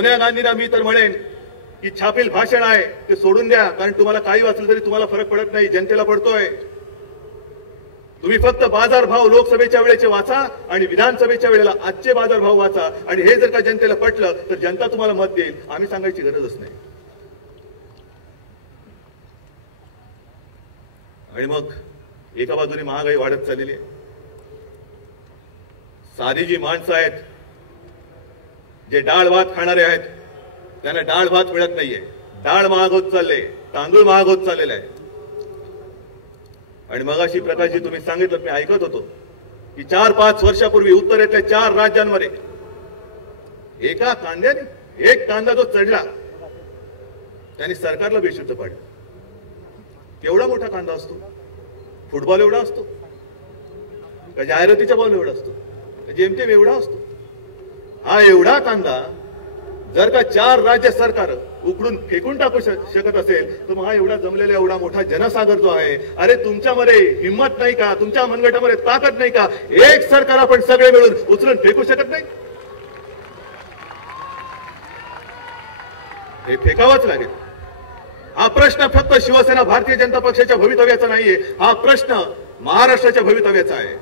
सोनिया गांधींना मी तर म्हणेन की छापील भाषण आहे ते सोडून द्या, कारण तुम्हाला काही वाचलं तरी तुम्हाला फरक पडत नाही, जनतेला पडतोय. तुम्ही फक्त बाजारभाव लोकसभेच्या वेळेचे वाचा आणि विधानसभेच्या वेळेला आजचे बाजारभाव वाचा, आणि हे जर का जनतेला पटलं तर जनता तुम्हाला मत देईल. आम्ही सांगायची गरजच नाही. आणि मग एका बाजूने महागाई वाढत चाललेली आहे. साधी जी माणसं आहेत, जे डाळ भात खाणारे आहेत, त्यांना डाळ भात मिळत नाहीये. डाळ महाग होत चालले, तांदूळ महाग होत चाललेला आहे. आणि मगाशी प्रकाशजी तुम्ही सांगितलं, मी ऐकत होतो की 4-5 वर्षापूर्वी उत्तरेतल्या 4 राज्यांमध्ये एका कांद्याने, एक कांदा जो चढला त्याने सरकारला बेशुद्ध पाडलं. केवढा मोठा कांदा असतो? फुटबॉल एवढा असतो का? जाहिरातीचा बॉल एवढा असतो का? जेमतेम एवढा असतो. हा एवढा कांदा जर का 4 राज्य सरकार उकडून फेकून टाकू शकत असेल तर मग हा एवढा जमलेला एवढा मोठा जनसागर जो आहे, अरे तुमच्यामध्ये हिंमत नाही का? तुमच्या मनगटामध्ये ताकद नाही का? एक सरकार आपण सगळे मिळून उचलून फेकू शकत नाही? हे फेकावंच लागेल. हा प्रश्न फक्त शिवसेना भारतीय जनता पक्षाच्या भवितव्याचा नाहीये, हा प्रश्न महाराष्ट्राच्या भवितव्याचा आहे.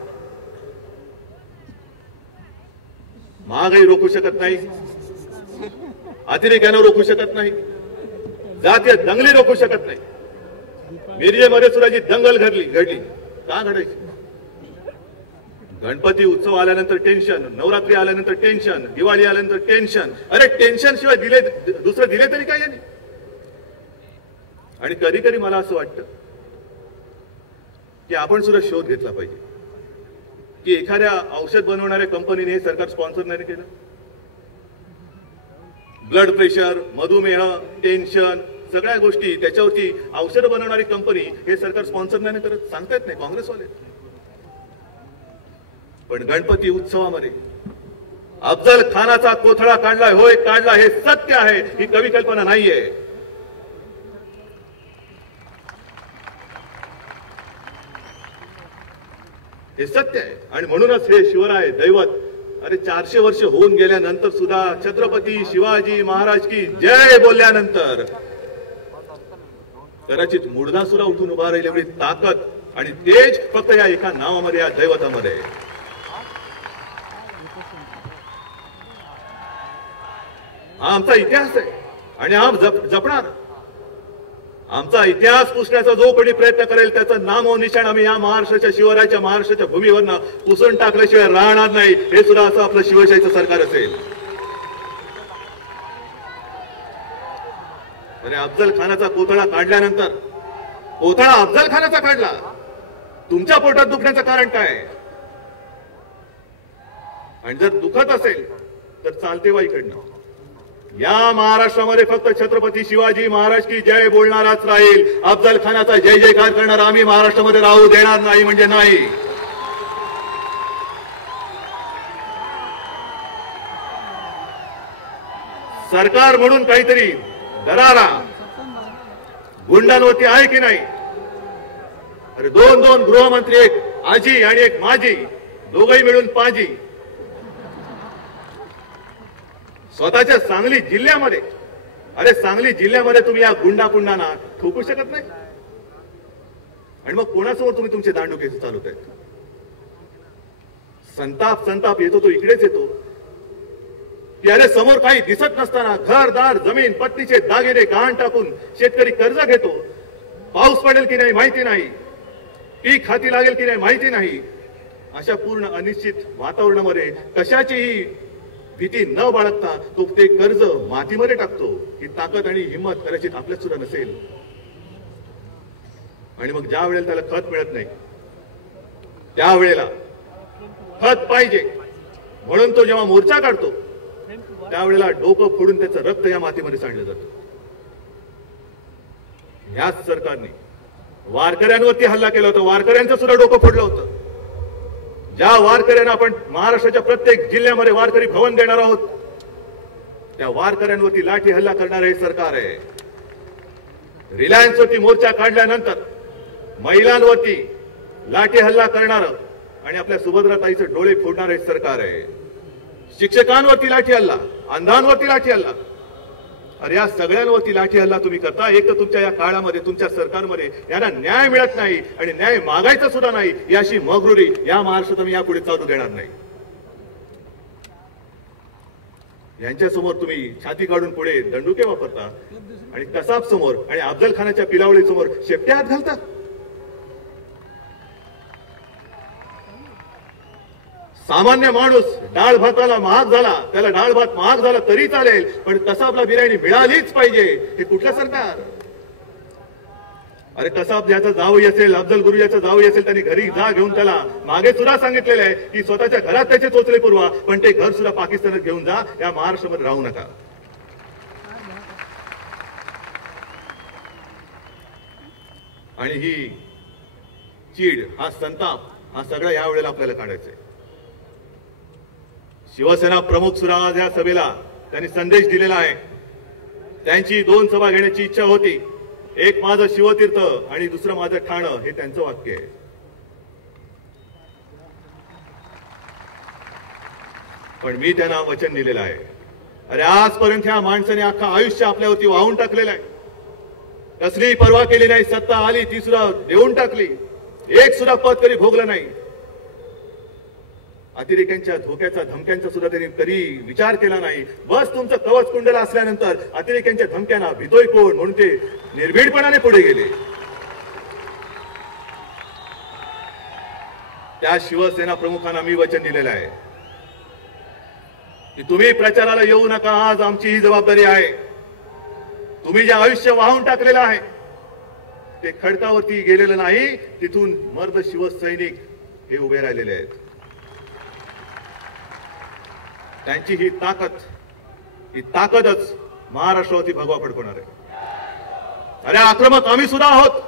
महागाई रोखू शकत नाही, अतिरेक्यानं रोखू शकत नाही, जातीय दंगली रोखू शकत नाही. मिरजेमध्ये सुद्धा जी दंगल घडली का घडायची? गणपती उत्सव आल्यानंतर टेन्शन, नवरात्री आल्यानंतर टेन्शन, दिवाळी आल्यानंतर टेन्शन. अरे टेन्शन शिवाय दुसरं दिले तरी काय नाही. आणि कधी कधी मला असं वाटतं की आपण सुद्धा शोध घेतला पाहिजे की एखाद्या औषध बनवणाऱ्या कंपनीने हे सरकार स्पॉन्सर नाही केलं. ब्लड प्रेशर, मधुमेह, टेन्शन, सगळ्या गोष्टी त्याच्यावरती औषध बनवणारी कंपनी हे सरकार स्पॉन्सर नाही करत. सांगता येत नाही काँग्रेसवाले. पण गणपती उत्सवामध्ये अफजल खानाचा कोथळा काढलाय, होय काढला, हे सत्य आहे, ही कवी कल्पना नाहीये. हे सत्य आहे. आणि म्हणूनच हे शिवराय दैवत, अरे 400 वर्ष होऊन गेल्यानंतर सुद्धा छत्रपती शिवाजी महाराज की जय बोलल्यानंतर कदाचित मुडदा सुद्धा उठून उभा राहील एवढी ताकद आणि तेज फक्त या एका नावामध्ये, या दैवतामध्ये. हा आमचा इतिहास आहे आणि आम्ही जपणार. आमचा इतिहास पुसण्याचा जो कोणी प्रयत्न करेल त्याचं नाम व निशाण आम्ही या महाराष्ट्राच्या शिवरायाच्या महाराष्ट्राच्या भूमीवरनं पुसून टाकल्याशिवाय राहणार नाही. हे सुद्धा असं आपलं शिवशाहीचं सरकार असेल. अरे अफजल खानाचा कोथळा काढल्यानंतर, कोथळा अफजल खानाचा काढला, तुमच्या पोटात दुखण्याचं कारण काय? आणि जर दुखत असेल तर चालते वाईकडनं. या महाराष्ट्रामध्ये फक्त छत्रपती शिवाजी महाराज की जय बोलणाराच राहील. अफजल खानाचा जय जयकार करणारा आम्ही महाराष्ट्रामध्ये राहू देणार नाही म्हणजे नाही. सरकार म्हणून काहीतरी दरारा गुंडांवरती आहे की नाही? अरे 2 गृहमंत्री, एक आजी आणि एक माजी, दोघही मिळून पाजी. स्वतःच्या सांगली जिल्ह्यामध्ये, अरे सांगली जिल्ह्यामध्ये तुम्ही या गुंडापुंडांना ठोकू शकत नाही. आणि मग कोणासमोर तुम्ही तुमचे दांडुके चालवत आहेत? संताप येतो तो इकडेच येतो की अरे समोर काही दिसत नसताना घरदार, जमीन, पत्नीचे दागिने गहाण टाकून शेतकरी कर्ज घेतो. पाऊस पडेल की नाही माहिती नाही, पीक हाती लागेल की नाही माहिती नाही. अशा पूर्ण अनिश्चित वातावरणामध्ये कशाचीही भीती न बाळगता तो ते कर्ज मातीमध्ये टाकतो. ही ताकद आणि हिंमत कदाचित आपल्यात सुद्धा नसेल. आणि मग ज्या वेळेला त्याला खत मिळत नाही त्यावेळेला खत पाहिजे म्हणून तो जेव्हा मोर्चा काढतो त्यावेळेला डोकं फोडून त्याचं रक्त या मातीमध्ये सांडलं जातं. याच सरकारने वारकऱ्यांवरती हल्ला केला होता, वारकऱ्यांचं सुद्धा डोकं फोडलं होतं. ज्या वारकऱ्यांना आपण महाराष्ट्राच्या प्रत्येक जिल्ह्यामध्ये वारकरी भवन देणार आहोत त्या वारकऱ्यांवरती लाठी हल्ला करणारे हे सरकार आहे. रिलायन्सवरती मोर्चा काढल्यानंतर महिलांवरती लाठी हल्ला करणारं आणि आपल्या सुभद्राताईचे डोळे फोडणारे सरकार आहे. शिक्षकांवरती लाठी हल्ला, अंधांवरती लाठी हल्ला, अरे या सगळ्यांवरती लाठी हल्ला तुम्ही करता. एक तर तुमच्या या काळामध्ये तुमच्या सरकारमध्ये यांना न्याय मिळत नाही आणि न्याय मागायचा सुद्धा नाही. याशी मगरुरी या महाराष्ट्रात मी यापुढे चालू देणार नाही. यांच्यासमोर तुम्ही छाती काढून पुढे दंडुके वापरता आणि कसाब समोर आणि अफजल खानाच्या पिलावळी समोर शेपट्या हात घालता. सामान्य माणूस डाळ भाताला महाग झाला, त्याला डाळ भात महाग झाला तरी चालेल, पण कसाबला बिर्याणी मिळालीच पाहिजे. हे कुठलं सरकार? अरे कसाब ज्याचा जावई असेल, अफजल गुरु ज्याचा जावई असेल, त्यांनी घरी जा घेऊन त्याला मागे सुद्धा सांगितलेलं आहे की स्वतःच्या घरात त्याचे चोचले पुरवा, पण ते घर सुद्धा पाकिस्तानात घेऊन जा, या महाराष्ट्रामध्ये राहू नका. आणि ही चीड, हा संताप, हा सगळा या वेळेला आपल्याला काढायचा आहे. शिवसेना प्रमुख सुद्धा आज या सभेला त्यांनी संदेश दिलेला आहे. त्यांची 2 सभा घेण्याची इच्छा होती. एक माझं शिवतीर्थ आणि दुसरं माझं ठाणं, हे त्यांचं वाक्य आहे. पण मी त्यांना वचन दिलेलं आहे. अरे आजपर्यंत ह्या माणसाने अख्खा आयुष्य आपल्यावरती वाहून टाकलेलं आहे. कसलीही पर्वा केली नाही. सत्ता आली ती सुद्धा देऊन टाकली. एक सुद्धा पद तरी भोगलं नाही. अतिरेक्यांच्या धोक्याचा, धमक्यांचा सुद्धा त्यांनी कधी विचार केला नाही. बस तुमचं कवच कुंडला असल्यानंतर अतिरेक्यांच्या धमक्यांना भीतोय कोण म्हणून ते निर्भीडपणाने पुढे गेले. त्या शिवसेना प्रमुखांना मी वचन दिलेलं आहे की तुम्ही प्रचाराला येऊ नका. आज आमची ही जबाबदारी आहे. तुम्ही जे आयुष्य वाहून टाकलेलं आहे ते खडकावरती गेलेलं नाही. तिथून मर्द शिवसैनिक हे उभे राहिलेले आहेत. त्यांची ही ताकदच महाराष्ट्रावरती भगवा फडकवणार आहे. अरे आक्रमक आम्ही सुद्धा आहोत,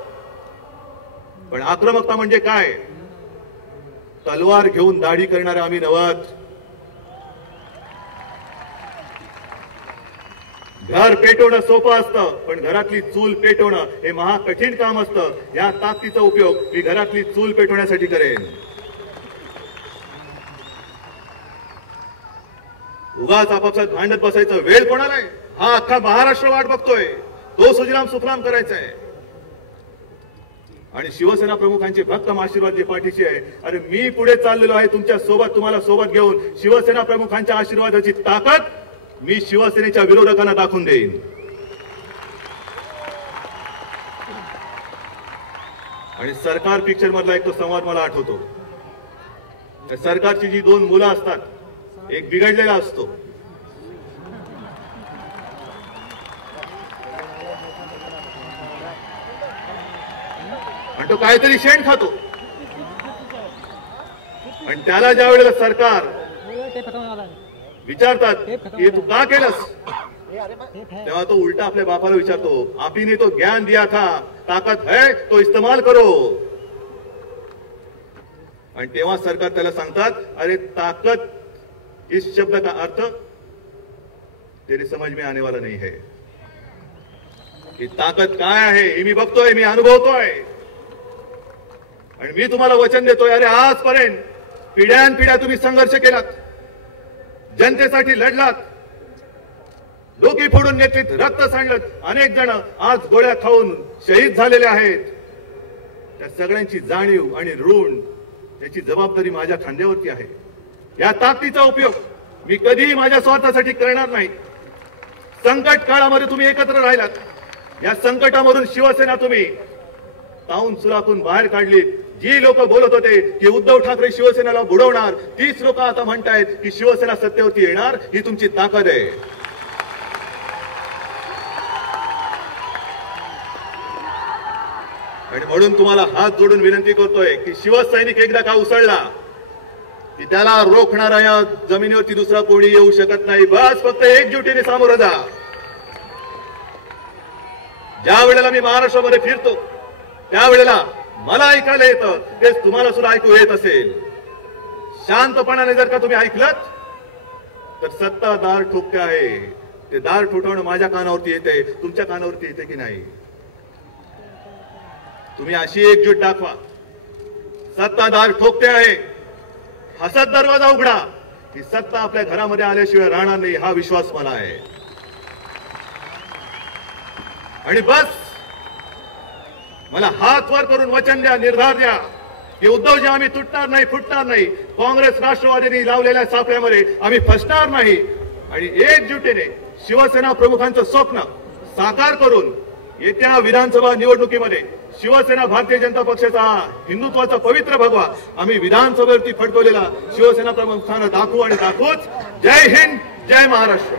पण आक्रमकता म्हणजे काय? तलवार घेऊन दाढी करणारे आम्ही नव्हत. घर पेटवणं सोपं असतं, पण घरातली चूल पेटवणं हे महा कठीण काम असतं. या ताकदीचा उपयोग मी घरातली चूल पेटवण्यासाठी करेन. उगाच आपापसात भांडत बसायचा वेळ कोणाला आहे? हा अख्खा महाराष्ट्र वाट बघतोय. तो सुजलाम सुफलाम करायचा आहे. आणि शिवसेना प्रमुखांचे भक्कम आशीर्वाद जे पाठीशी आहे. अरे मी पुढे चाललेलो आहे तुमच्या सोबत, तुम्हाला सोबत घेऊन. शिवसेना प्रमुखांच्या आशीर्वादाची ताकद मी शिवसेनेच्या विरोधकांना दाखवून देईन. आणि सरकार पिक्चर मधला एक तो संवाद मला आठवतो. सरकारची जी 2 मुलं असतात, एक बिघडलेला असतो आणि तो काहीतरी शेण खातो. आणि त्याला ज्या वेळेला सरकार विचारतात की तू का केलंस, तेव्हा तो उलटा आपल्या बापाला विचारतो, आपीने तो ज्ञान दिया था, ताकत है तो इस्तेमाल करो. आणि तेव्हा सरकार त्याला सांगतात, अरे ताकत इस शब्द का अर्थ तेरी समझ में आने वाला नहीं है. ही ताकद काय आहे हे मी बघतोय, मी अनुभवतोय. आणि मी तुम्हाला वचन देतोय, अरे आजपर्यंत पिढ्यानपिढ्या तुम्ही संघर्ष केलात, जनतेसाठी लढलात, डोकी फोडून घेतलीत, रक्त सांडलं. अनेक जण आज गोळ्या खाऊन शहीद झालेले आहेत. त्या सगळ्यांची जाणीव आणि ऋण याची जबाबदारी माझ्या खांद्यावरती आहे. या ताकदीचा उपयोग मी कधीही माझ्या स्वार्थासाठी करणार नाही. संकट काळामध्ये तुम्ही एकत्र राहिलात. या संकटामधून शिवसेना तुम्ही ताऊन सुराखून बाहेर काढली. जी लोक बोलत होते की उद्धव ठाकरे शिवसेनेला बुडवणार, तीच लोक आता म्हणतायत की शिवसेना सत्तेवरती येणार. ही तुमची ताकद आहे. आणि म्हणून तुम्हाला हात जोडून विनंती करतोय की शिवसैनिक एकदा का उसळला की त्याला रोखणारा या जमिनीवरती दुसरा कोणी येऊ शकत नाही. बस फक्त एकजुटीने सामोरं जा. ज्या वेळेला मी महाराष्ट्रामध्ये फिरतो त्यावेळेला मला ऐकायला येतं तेच तुम्हाला सुद्धा ऐकू येत असेल. शांतपणाने जर का तुम्ही ऐकलत तर सत्ता दार ठोकते आहे. ते दार ठोठवणं माझ्या कानावरती येते, तुमच्या कानावरती येते की नाही? तुम्ही अशी एकजूट दाखवा. सत्तादार ठोकते आहे, हसत दरवाजा उघडा. ही सत्ता आपल्या घरामध्ये आल्याशिवाय राहणार नाही, हा विश्वास मला आहे. आणि बस मला हात वर करून वचन द्या, निर्धार द्या की उद्धवजी आम्ही तुटणार नाही, फुटणार नाही. काँग्रेस राष्ट्रवादीने लावलेल्या सापळ्यामध्ये आम्ही फसणार नाही आणि एकजुटीने शिवसेना प्रमुखांचं स्वप्न साकार करून येत्या विधानसभा निवडणुकीमध्ये शिवसेना भारतीय जनता पक्षाचा हिंदुत्वाचा पवित्र भगवा आम्ही विधानसभेवरती फडकवलेला शिवसेना प्रमुखांना दाखवू आणि दाखवूच. जय हिंद, जय महाराष्ट्र.